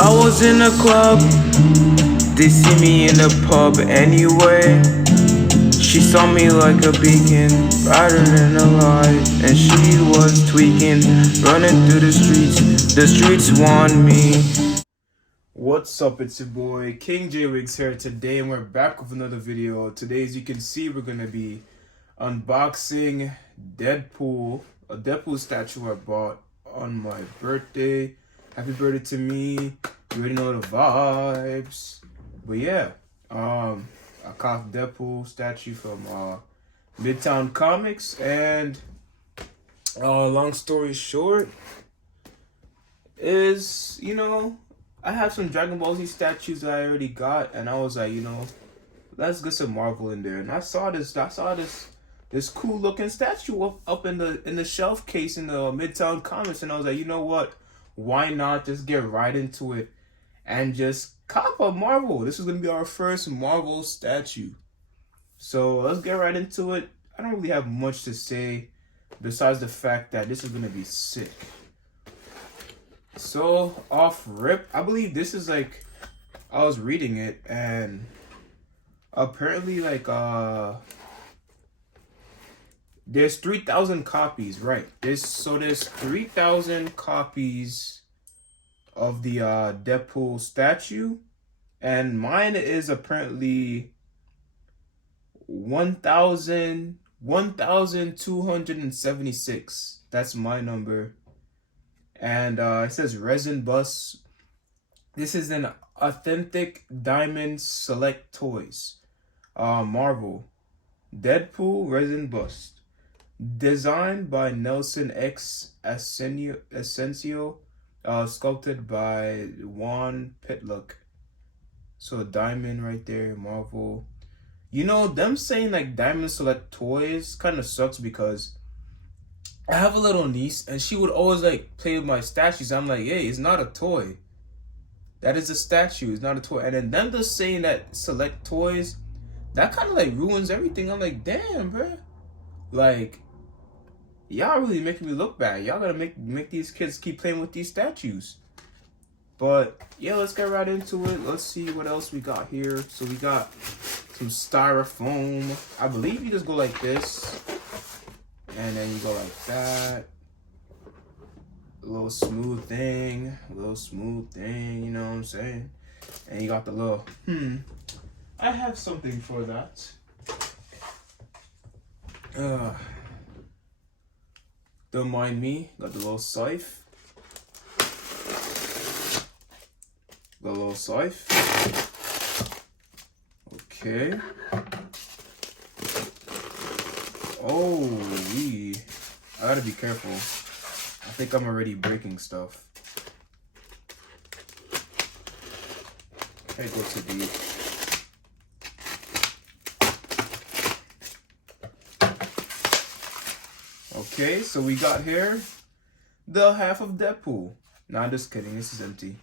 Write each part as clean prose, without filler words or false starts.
I was in a club, they see me in the pub anyway. She saw me like a beacon, brighter than a light, and she was tweaking, running through the streets want me. What's up, it's your boy King J Wigs here today, and we're back with another video. Today, as you can see, we're gonna be unboxing Deadpool, a Deadpool statue I bought on my birthday. Happy birthday to me. You already know the vibes. But yeah, I caught Deadpool statue from Midtown Comics, and long story short is, I have some Dragon Ball Z statues that I already got, and I was like, let's get some Marvel in there. And I saw this cool looking statue up in the shelf case in the Midtown Comics, and I was like, you know what? Why not just get right into it and just cop a Marvel? This is gonna be our first Marvel statue. So let's get right into it. I don't really have much to say besides the fact that this is gonna be sick. So off rip, I believe this is like, I was reading it and apparently there's 3,000 copies, right? There's 3,000 copies of the Deadpool statue, and mine is apparently 1,276. That's my number. And it says Resin Bus. This is an authentic diamond select toys. Marvel Deadpool Resin Bust. Designed by Nelson X Asensio, sculpted by Juan Pitluck. So diamond right there, Marvel. Them saying like diamond select toys kind of sucks, because I have a little niece and she would always like play with my statues. I'm like, hey, it's not a toy. That is a statue, it's not a toy. And then them just saying that select toys, that kind of like ruins everything. I'm like, damn, bro. Like, y'all really making me look bad. Y'all gotta make these kids keep playing with these statues. But yeah, let's get right into it. Let's see what else we got here. So we got some styrofoam. I believe you just go like this, and then you go like that. A little smooth thing, you know what I'm saying? And you got the little, I have something for that. Don't mind me. Got the little scythe. Okay. Oh, I gotta be careful. I think I'm already breaking stuff. Can't go too deep. Okay, so we got here the half of Deadpool. Nah, just kidding. This is empty.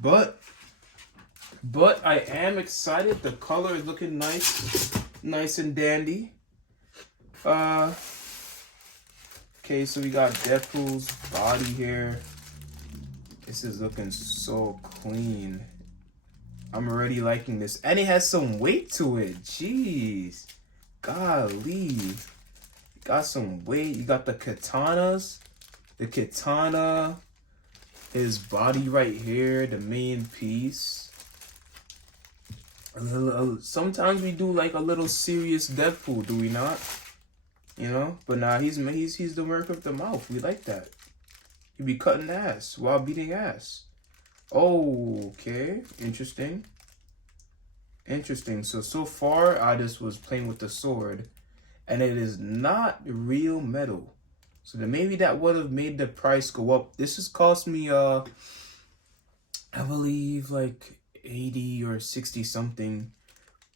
But I am excited. The color is looking nice and dandy. Okay, so we got Deadpool's body here. This is looking so clean. I'm already liking this. And it has some weight to it. Jeez. Golly. Got some weight. You got the katanas. The katana. His body right here. The main piece. Sometimes we do like a little serious Deadpool, do we not? But nah, he's the work of the mouth. We like that. He be cutting ass while beating ass. Oh, okay. Interesting. So far, I just was playing with the sword, and it is not real metal. So then maybe that would have made the price go up. This has cost me, I believe like 80 or 60 something.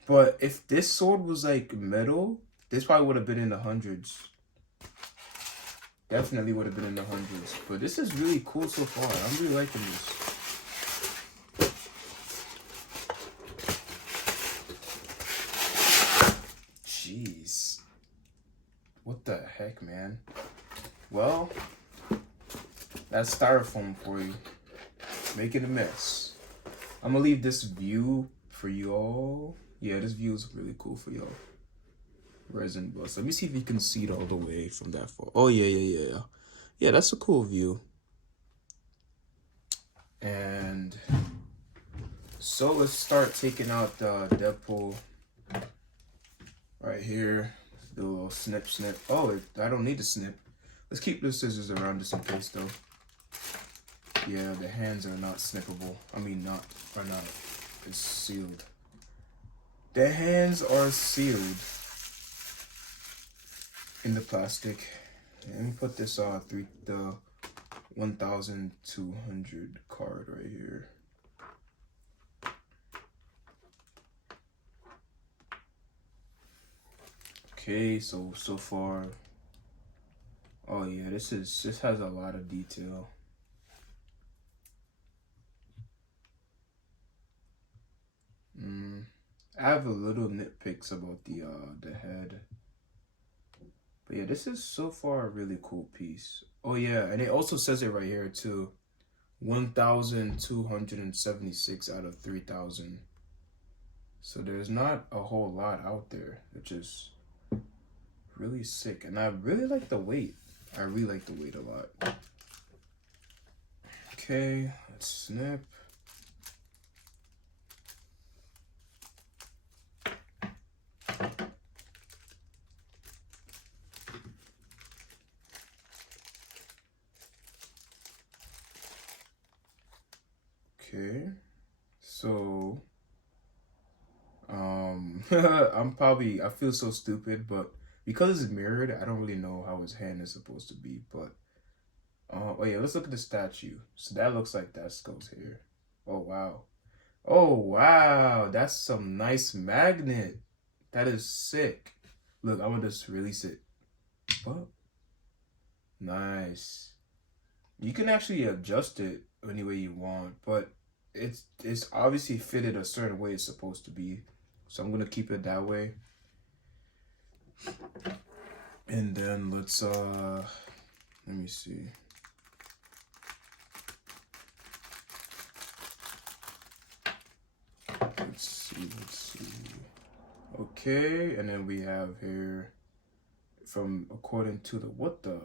But if this sword was like metal, this probably would have been in the hundreds. Definitely would have been in the hundreds. But this is really cool so far. I'm really liking this. Jeez. What the heck, man? Well, that's styrofoam for you. Making a mess. I'm gonna leave this view for y'all. Yeah, this view is really cool for y'all. Resin bus. Let me see if you can see it all the way from that far. Oh yeah. Yeah, that's a cool view. And so let's start taking out the Deadpool right here. Do a little snip. Oh, I don't need to snip. Let's keep the scissors around just in case though. Yeah, the hands are not snippable. I mean, it's sealed. The hands are sealed in the plastic. Let me put this the 1,200 card right here. Okay, so far. Oh yeah, this has a lot of detail. I have a little nitpicks about the head. But yeah, this is so far a really cool piece. Oh yeah, and it also says it right here too. 1,276 out of 3,000. So there's not a whole lot out there, which is really sick. And I really like the weight. I really like the weight a lot. Okay, let's snip. Okay, so I feel so stupid, but because it's mirrored, I don't really know how his hand is supposed to be. But oh yeah, let's look at the statue. So that looks like that goes here. Oh wow, that's some nice magnet. That is sick. Look, I'm gonna just release it. Oh, nice. You can actually adjust it any way you want, but it's obviously fitted a certain way it's supposed to be. So I'm gonna keep it that way. And then let's let me see. Let's see. Okay, and then we have here from according to the what the.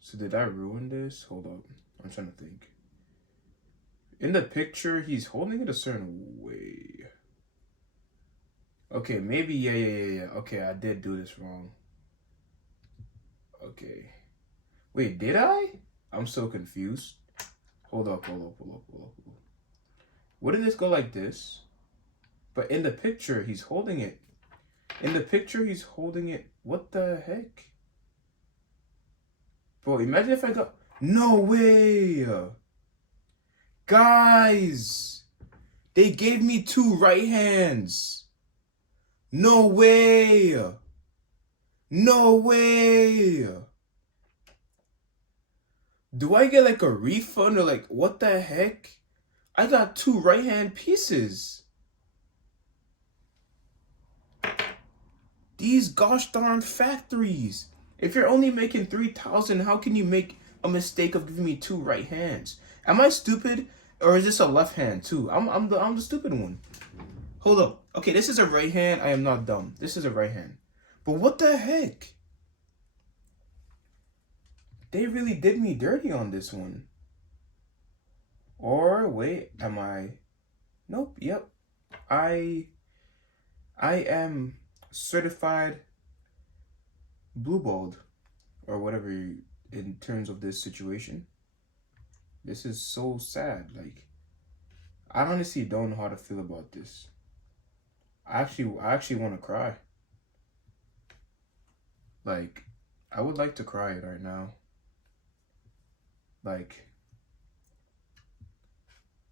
So did I ruin this? Hold up. I'm trying to think. In the picture, he's holding it a certain way. Okay, maybe, yeah. Okay, I did do this wrong. Okay. Wait, did I? I'm so confused. Hold up. What did this go like this? But in the picture, he's holding it. What the heck? Bro, imagine if I got... No way! Guys! They gave me 2 right hands! No way! No way! Do I get like a refund or like what the heck? I got 2 right hand pieces. These gosh darn factories. If you're only making 3,000, how can you make a mistake of giving me 2 right hands? Am I stupid, or is this a left hand too? I'm the stupid one. Hold up. Okay, this is a right hand. I am not dumb. This is a right hand. But what the heck? They really did me dirty on this one. Or wait, am I? Nope. Yep. I am certified blue balled, or whatever in terms of this situation. This is so sad. Like, I honestly don't know how to feel about this. I actually want to cry. Like, I would like to cry right now. Like,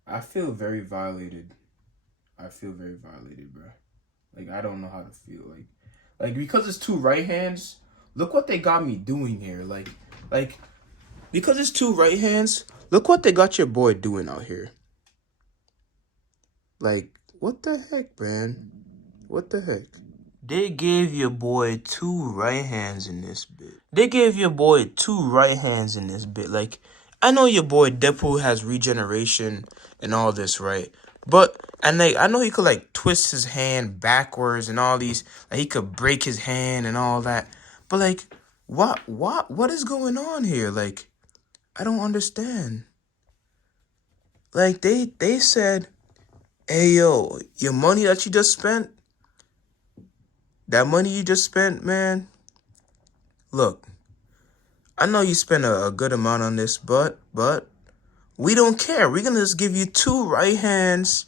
I feel very violated. Bro. Like, I don't know how to feel. Like because it's 2 right hands. Look what they got me doing here. Like, because it's 2 right hands. Look what they got your boy doing out here. Like, what the heck, man? What the heck? They gave your boy 2 right hands in this bit. Like, I know your boy Deadpool has regeneration and all this, right? But and like I know he could like twist his hand backwards and all these, like he could break his hand and all that. But like, what is going on here? Like, I don't understand. Like they said, hey yo, your money that you just spent, that money you just spent, man. Look, I know you spent a good amount on this, but we don't care. We're gonna just give you 2 right hands,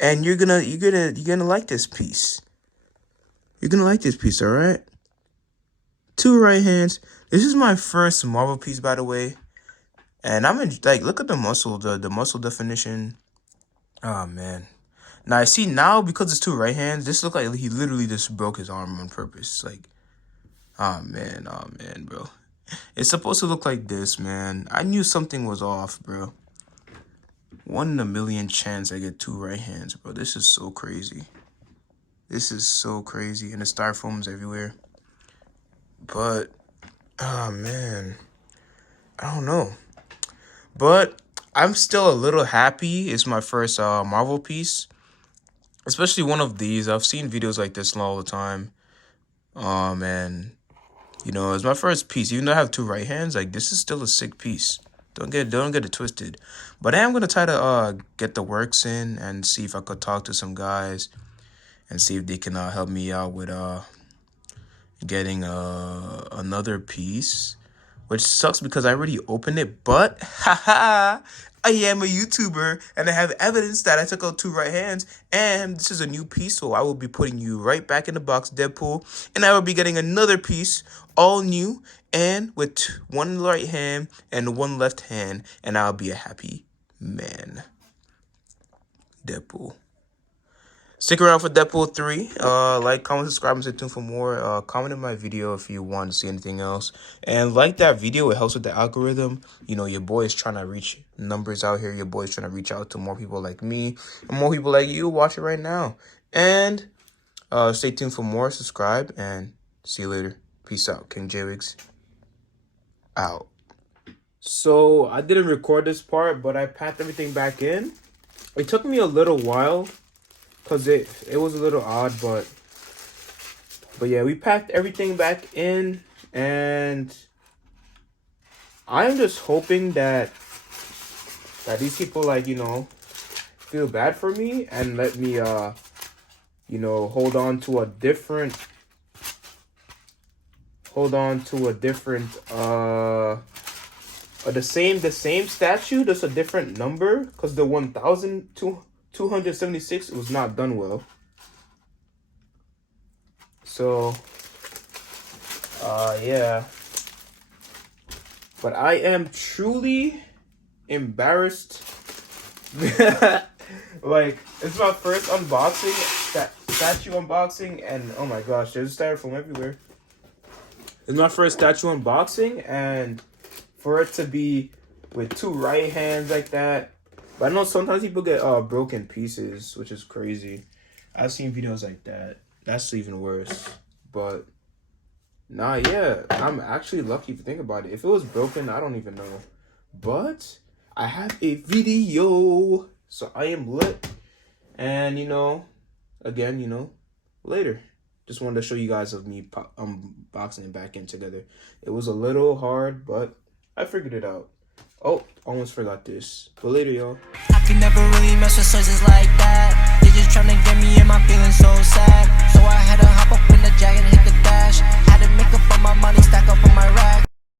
and you're gonna like this piece. You're gonna like this piece, all right? 2 right hands. This is my first Marvel piece, by the way, and I'm in, like, look at the muscle, the muscle definition. Oh man. Now I see now because it's 2 right hands. This look like he literally just broke his arm on purpose. Like, oh man, bro. It's supposed to look like this, man. I knew something was off, bro. 1 in a million chance I get 2 right hands, bro. This is so crazy. This is so crazy. And the styrofoam's everywhere. But, oh, man. I don't know. But I'm still a little happy. It's my first Marvel piece. Especially one of these. I've seen videos like this all the time. And, you know, it's my first piece. Even though I have 2 right hands, like, this is still a sick piece. Don't get it twisted. But I am going to try to get the works in and see if I could talk to some guys and see if they can help me out with getting another piece, which sucks because I already opened it. But haha, I am a YouTuber and I have evidence that I took out 2 right hands, and this is a new piece, so I will be putting you right back in the box, Deadpool, and I will be getting another piece, all new and with 1 right hand and 1 left hand, and I'll be a happy man. Deadpool. Stick around for Deadpool 3. Like, comment, subscribe, and stay tuned for more. Comment in my video if you want to see anything else. And like that video, it helps with the algorithm. You know, your boy is trying to reach numbers out here. Your boy is trying to reach out to more people like me and more people like you. Watch it right now. And stay tuned for more. Subscribe, and see you later. Peace out. King JWigs out. So I didn't record this part, but I packed everything back in. It took me a little while, because it was a little odd, but yeah, we packed everything back in, and I'm just hoping that these people, like, you know, feel bad for me and let me you know, hold on to a different the same statue, just a different number, because the 1,276 was not done well. So yeah, but I am truly embarrassed. Like, it's my first unboxing, statue unboxing, and oh my gosh, there's styrofoam everywhere. It's my first statue unboxing, and for it to be with 2 right hands like that. But I know sometimes people get broken pieces, which is crazy. I've seen videos like that. That's even worse. But nah, yeah, I'm actually lucky if you think about it. If it was broken, I don't even know. But I have a video, so I am lit. And, you know, again, you know, later. Just wanted to show you guys of me unboxing it back in together. It was a little hard, but I figured it out. Oh, almost forgot this. But later, y'all. I can never really mess with sources like that. You're just trying to get me in my feelings so